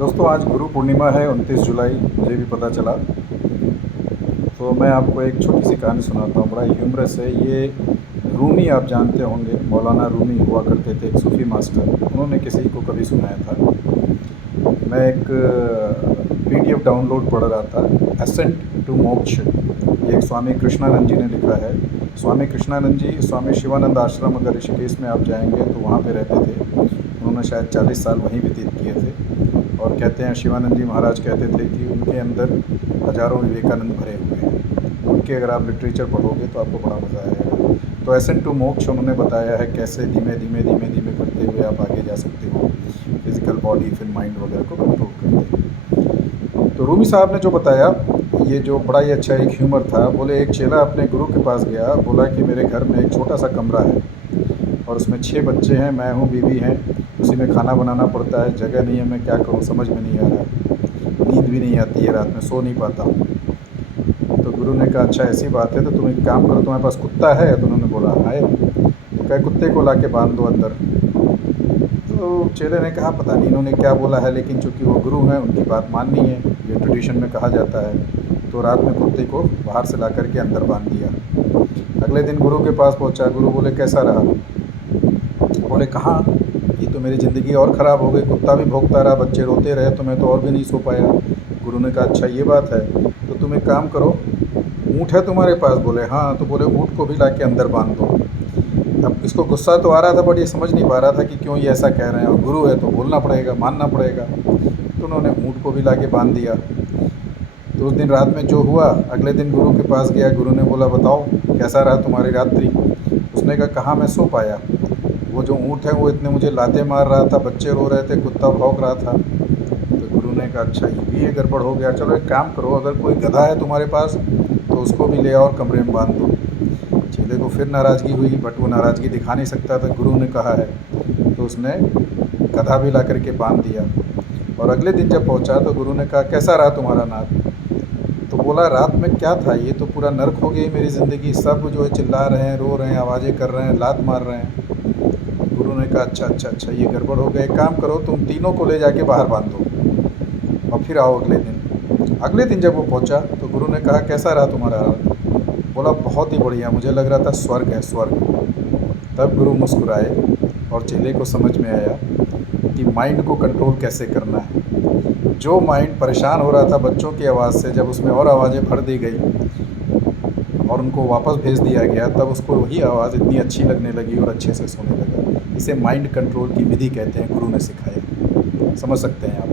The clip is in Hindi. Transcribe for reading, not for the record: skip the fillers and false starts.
दोस्तों आज गुरु पूर्णिमा है 29 जुलाई, मुझे भी पता चला। तो मैं आपको एक छोटी सी कहानी सुनाता हूँ, बड़ा ह्यूमरस है ये। रूमी आप जानते होंगे, मौलाना रूमी हुआ करते थे, एक सूफ़ी मास्टर। उन्होंने किसी को कभी सुनाया था। मैं एक पीडीएफ डाउनलोड पढ़ रहा था, एसेंट टू मोक्ष। ये एक स्वामी कृष्णानंद जी ने लिखा है। स्वामी कृष्णानंद जी स्वामी शिवानंद आश्रम, अगर ऋषिकेश में आप जाएंगे तो वहाँ पे रहते थे। उन्होंने शायद 40 साल वहीं व्यतीत किए थे। और कहते हैं, शिवानंद जी महाराज कहते थे कि उनके अंदर हज़ारों विवेकानंद भरे हुए हैं। उनके अगर आप लिटरेचर पढ़ोगे तो आपको बड़ा मज़ा आएगा। तो एसेंट टू मोक्ष उन्होंने बताया है कैसे धीमे धीमे धीमे धीमे करते हुए आप आगे जा सकते हो, फिज़िकल बॉडी फिर माइंड वगैरह को कंट्रोल करते। तो रूमी साहब ने जो बताया, ये जो बड़ा ही अच्छा एक ह्यूमर था। बोले एक चेला अपने गुरु के पास गया, बोला कि मेरे घर में एक छोटा सा कमरा है और उसमें 6 बच्चे हैं, मैं हूँ, बीवी हैं। उसी में खाना बनाना पड़ता है, जगह नहीं है, मैं क्या करूँ समझ में नहीं आ रहा। नींद भी नहीं आती है, रात में सो नहीं पाता हूँ। तो गुरु ने कहा अच्छा ऐसी बात है तो तुम एक काम करो, तुम्हारे पास कुत्ता है? तो उन्होंने बोला है। तो कहे कुत्ते को ला के बांध दो अंदर। तो चेले ने कहा पता नहीं इन्होंने क्या बोला है, लेकिन चूंकि वो गुरु हैं उनकी बात माननी है, ये ट्रेडिशन में कहा जाता है। तो रात में कुत्ते को बाहर से ला कर के अंदर बांध दिया। अगले दिन गुरु के पास पहुंचा। गुरु बोले कैसा रहा? बोले कहाँ, ये तो मेरी ज़िंदगी और ख़राब हो गई, कुत्ता भी भौंकता रहा, बच्चे रोते रहे तो मैं तो और भी नहीं सो पाया। गुरु ने कहा अच्छा ये बात है, तो तुम एक काम करो, ऊँट है तुम्हारे पास? बोले हाँ। तो बोले ऊँट को भी ला के अंदर बांध दो। अब इसको गुस्सा तो आ रहा था, बट ये समझ नहीं पा रहा था कि क्यों ये ऐसा कह रहे हैं, और गुरु है तो बोलना पड़ेगा, मानना पड़ेगा। तो उन्होंने ऊँट को भी ला के बांध दिया। तो उस दिन रात में जो हुआ, अगले दिन गुरु के पास गया। गुरु ने बोला बताओ कैसा रहा तुम्हारी रात्रि? उसने कहा कहाँ मैं सो पाया, वो जो ऊँट है वो इतने मुझे लाते मार रहा था, बच्चे रो रहे थे, कुत्ता भौंक रहा था। तो गुरु ने कहा अच्छा ये भी ये गड़बड़ हो गया, चलो एक काम करो, अगर कोई गधा है तुम्हारे पास तो उसको भी ले आओ और कमरे में बांध दो। चेले को फिर नाराज़गी हुई, बट वो नाराज़गी दिखा नहीं सकता था, गुरु ने कहा है। तो उसने गधा भी ला करके बांध दिया। और अगले दिन जब पहुंचा तो गुरु ने कहा कैसा रहा तुम्हारा नाथ? तो बोला रात में क्या था, ये तो पूरा नर्क हो गई मेरी ज़िंदगी, सब जो है चिल्ला रहे हैं, रो रहे हैं, आवाज़ें कर रहे हैं, लात मार रहे हैं। गुरु ने कहा अच्छा अच्छा अच्छा ये गड़बड़ हो गया, एक काम करो तुम तीनों को ले जाके बाहर बांध दो और फिर आओ अगले दिन। अगले दिन जब वो पहुंचा तो गुरु ने कहा कैसा रहा तुम्हारा रात? बोला बहुत ही बढ़िया, मुझे लग रहा था स्वर्ग है स्वर्ग। तब गुरु मुस्कुराए और चेले को समझ में आया कि माइंड को कंट्रोल कैसे करना है। जो माइंड परेशान हो रहा था बच्चों की आवाज़ से, जब उसमें और आवाज़ें भर दी गई और उनको वापस भेज दिया गया, तब उसको वही आवाज़ इतनी अच्छी लगने लगी और अच्छे से सोने लगा। इसे माइंड कंट्रोल की विधि कहते हैं, गुरु ने सिखाया। समझ सकते हैं आप।